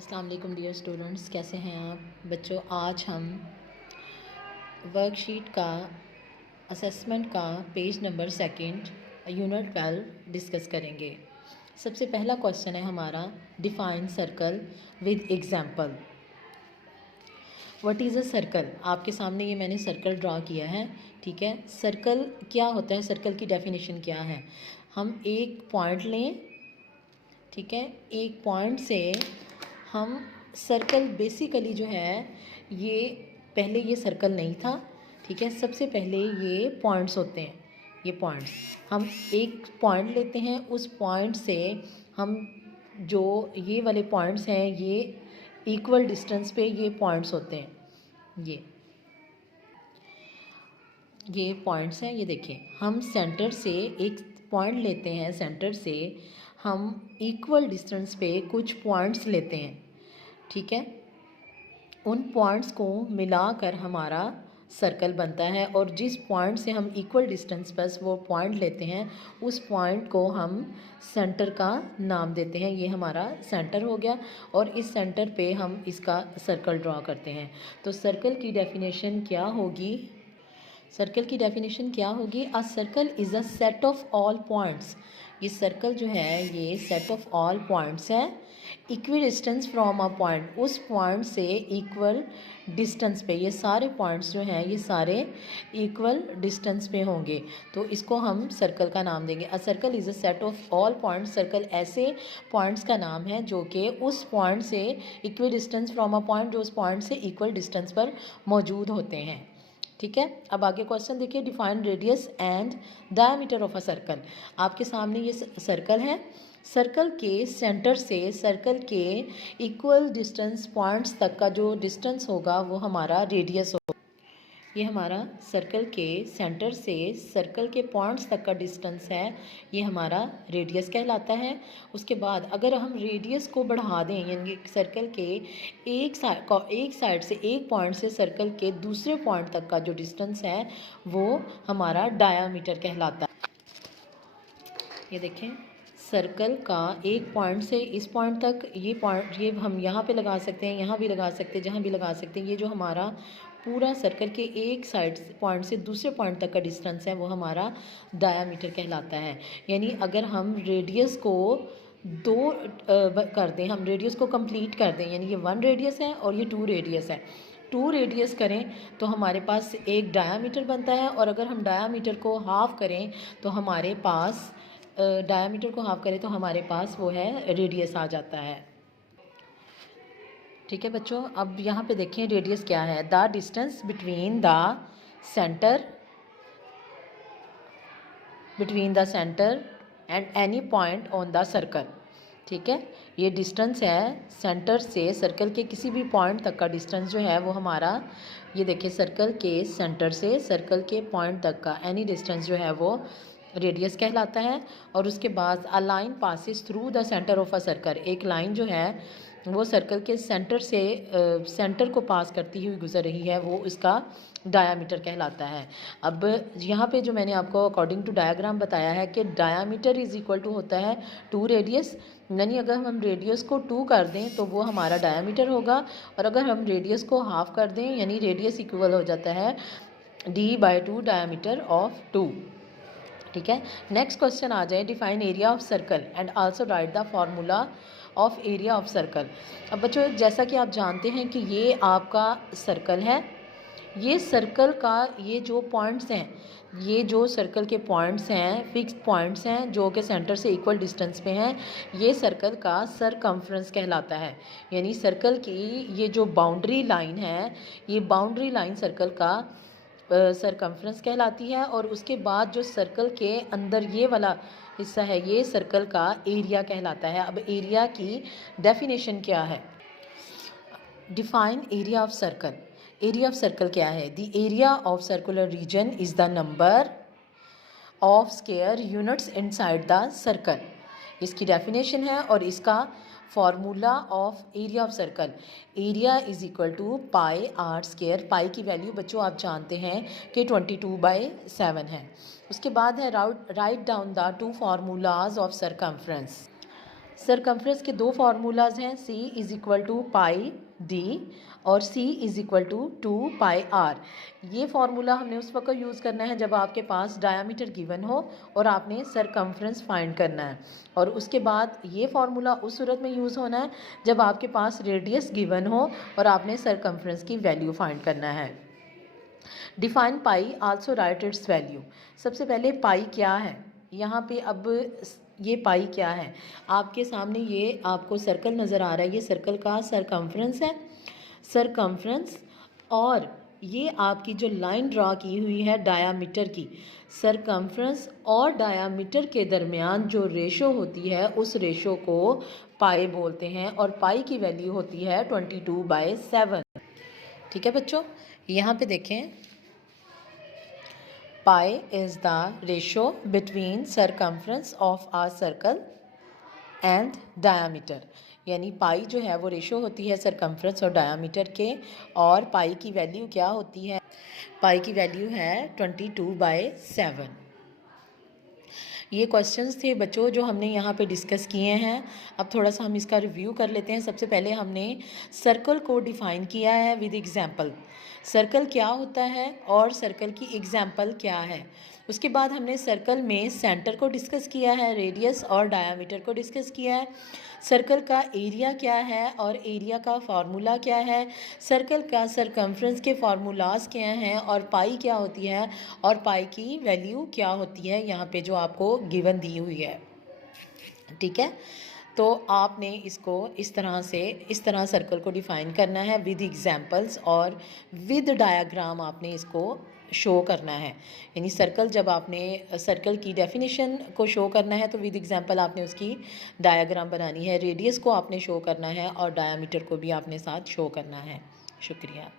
अस्सलाम वालेकुम dear students, कैसे हैं आप बच्चों। आज हम वर्कशीट का असेसमेंट का पेज नंबर 2 यूनिट 12 डिस्कस करेंगे। सबसे पहला क्वेश्चन है हमारा, define circle with example. What is a circle. आपके सामने ये मैंने सर्कल ड्रा किया है, ठीक है। सर्कल क्या होता है, सर्कल की डेफिनेशन क्या है। हम एक पॉइंट लें, ठीक है। एक पॉइंट से हम सर्कल बेसिकली जो है ये पहले ये सर्कल नहीं था, ठीक है। सबसे पहले ये पॉइंट्स होते हैं, ये पॉइंट्स हम एक पॉइंट लेते हैं, उस पॉइंट से हम जो ये वाले पॉइंट्स हैं ये इक्वल डिस्टेंस पे ये पॉइंट्स होते हैं। ये पॉइंट्स हैं, ये देखिए। हम सेंटर से एक पॉइंट लेते हैं, सेंटर से हम इक्वल डिस्टेंस पे कुछ पॉइंट्स लेते हैं, ठीक है। उन पॉइंट्स को मिलाकर हमारा सर्कल बनता है, और जिस पॉइंट से हम इक्वल डिस्टेंस पर वो पॉइंट लेते हैं उस पॉइंट को हम सेंटर का नाम देते हैं। ये हमारा सेंटर हो गया, और इस सेंटर पे हम इसका सर्कल ड्रॉ करते हैं। तो सर्कल की डेफिनेशन क्या होगी, सर्कल की डेफिनेशन क्या होगी। A circle is a set of all points. ये सर्कल जो है ये सेट ऑफ ऑल पॉइंट्स है, equal distance from a point, उस पॉइंट से इक्वल डिस्टेंस पे। ये सारे पॉइंट्स जो हैं ये सारे इक्वल डिस्टेंस पे होंगे, तो इसको हम सर्कल का नाम देंगे। A circle is a set of all points. Circle ऐसे पॉइंट्स का नाम है जो कि उस पॉइंट से equal distance from a point, जो उस पॉइंट से इक्वल डिस्टेंस पर मौजूद होते हैं, ठीक है। अब आगे क्वेश्चन देखिए, define radius and diameter of a circle. आपके सामने ये सर्कल है, सर्कल के सेंटर से सर्कल के इक्वल डिस्टेंस पॉइंट्स तक का जो डिस्टेंस होगा वो हमारा रेडियस होगा। ये हमारा सर्कल के सेंटर से सर्कल के पॉइंट्स तक का डिस्टेंस है, ये हमारा रेडियस कहलाता है। उसके बाद अगर हम रेडियस को बढ़ा दें, यानी सर्कल के एक साइड से, एक पॉइंट से सर्कल के दूसरे पॉइंट तक का जो डिस्टेंस है वो हमारा डायामीटर कहलाता है। ये देखें, सर्कल का एक पॉइंट से इस पॉइंट तक, ये पॉइंट ये हम यहाँ पे लगा सकते हैं, यहाँ भी लगा सकते हैं, जहाँ भी लगा सकते हैं। ये जो हमारा पूरा सर्कल के एक साइड पॉइंट से दूसरे पॉइंट तक का डिस्टेंस है वो हमारा डायामीटर कहलाता है। यानी अगर हम रेडियस को दो कर दें, हम रेडियस को कंप्लीट कर दें, यानी ये 1 रेडियस है और ये 2 रेडियस है, 2 रेडियस करें तो हमारे पास एक डायामीटर बनता है। और अगर हम डायामीटर को हाफ़ करें तो हमारे पास डायामीटर को हाफ करें तो हमारे पास वो है रेडियस आ जाता है, ठीक है बच्चों। अब यहाँ पे देखें रेडियस क्या है, the distance between the centre and any point on the circle, ठीक है। ये डिस्टेंस है सेंटर से सर्कल के किसी भी पॉइंट तक का डिस्टेंस जो है वो हमारा, ये देखिए, सर्कल के सेंटर से सर्कल के पॉइंट तक का एनी डिस्टेंस जो है वो रेडियस कहलाता है। और उसके बाद a line passes through the centre of a circle, एक लाइन जो है वो सर्कल के सेंटर से सेंटर को पास करती हुई गुजर रही है, वो इसका डायामीटर कहलाता है। अब यहाँ पे जो मैंने आपको अकॉर्डिंग टू डायग्राम बताया है कि डायामीटर इज़ इक्वल टू होता है 2 रेडियस, यानी अगर हम रेडियस को 2 कर दें तो वो हमारा डायामीटर होगा, और अगर हम रेडियस को हाफ कर दें यानी रेडियस इक्वल हो जाता है d/2 डायामीटर ऑफ 2, ठीक है। नेक्स्ट क्वेश्चन आ जाए, define area of circle and also right the formula of area of circle. अब बच्चों जैसा कि आप जानते हैं कि ये आपका सर्कल है, ये सर्कल का ये जो पॉइंट्स हैं, ये जो सर्कल के पॉइंट्स हैं, फिक्स्ड पॉइंट्स हैं जो कि सेंटर से इक्वल डिस्टेंस पे हैं, ये सर्कल का सरकम्फ्रेंस कहलाता है। यानी सर्कल की ये जो बाउंड्री लाइन है, ये बाउंड्री लाइन सर्कल का सरकम्फ्रेंस कहलाती है। और उसके बाद जो सर्कल के अंदर ये वाला हिस्सा है ये सर्कल का एरिया कहलाता है। अब एरिया की डेफिनेशन क्या है, define area of circle. Area of circle क्या है, the area of circular region is the number of square units inside the circle, इसकी डेफिनेशन है। और इसका formula of area of circle, area is equal to pi R square. Pi की value बच्चों आप जानते हैं कि 22/7 है। उसके बाद है write down the 2 formulas of circumference. Circumference के दो फार्मूलाज हैं, C is equal to pi D और C is equal to 2 pi R. ये फार्मूला हमने उस वक्त यूज़ करना है जब आपके पास डायामीटर गिवन हो और आपने सरकमफ्रेंस फाइंड करना है, और उसके बाद ये फार्मूला उस सूरत में यूज़ होना है जब आपके पास रेडियस गिवन हो और आपने सरकमफ्रेंस की वैल्यू फाइंड करना है। Define pi, also right it's value. सबसे पहले पाई क्या है, यहाँ पे अब ये पाई क्या है, आपके सामने ये आपको सर्कल नज़र आ रहा है, ये सर्कल का सरकमफ्रेंस है, सरकमफ्रेंस, और ये आपकी जो लाइन ड्रा की हुई है डायामीटर की, सरकमफ्रेंस और डायामीटर के दरमियान जो रेशो होती है उस रेशो को पाई बोलते हैं, और पाई की वैल्यू होती है 22/7। ठीक है बच्चों, यहाँ पे देखें, pi is the ratio between circumference of a circle and diameter, यानी पाई जो है वो रेशो होती है सरकमफ्रेंस और डायामीटर के, और पाई की वैल्यू क्या होती है, पाई की वैल्यू है 22/7। ये क्वेश्चंस थे बच्चों जो हमने यहाँ पे डिस्कस किए हैं। अब थोड़ा सा हम इसका रिव्यू कर लेते हैं। सबसे पहले हमने सर्कल को डिफ़ाइन किया है विद एग्जांपल, सर्कल क्या होता है और सर्कल की एग्जांपल क्या है। उसके बाद हमने सर्कल में सेंटर को डिस्कस किया है, रेडियस और डायामीटर को डिस्कस किया है, सर्कल का एरिया क्या है और एरिया का फार्मूला क्या है, सर्कल का सरकमफ्रेंस के फार्मूलाज क्या हैं, और पाई क्या होती है और पाई की वैल्यू क्या होती है यहाँ पे जो आपको गिवन दी हुई है। ठीक है, तो आपने इसको इस तरह सर्कल को डिफ़ाइन करना है विद एग्जांपल्स, और विद डायग्राम आपने इसको शो करना है। यानी सर्कल, जब आपने सर्कल की डेफिनेशन को शो करना है तो विद एग्जांपल आपने उसकी डायग्राम बनानी है, रेडियस को आपने शो करना है और डायामीटर को भी आपने साथ शो करना है। शुक्रिया।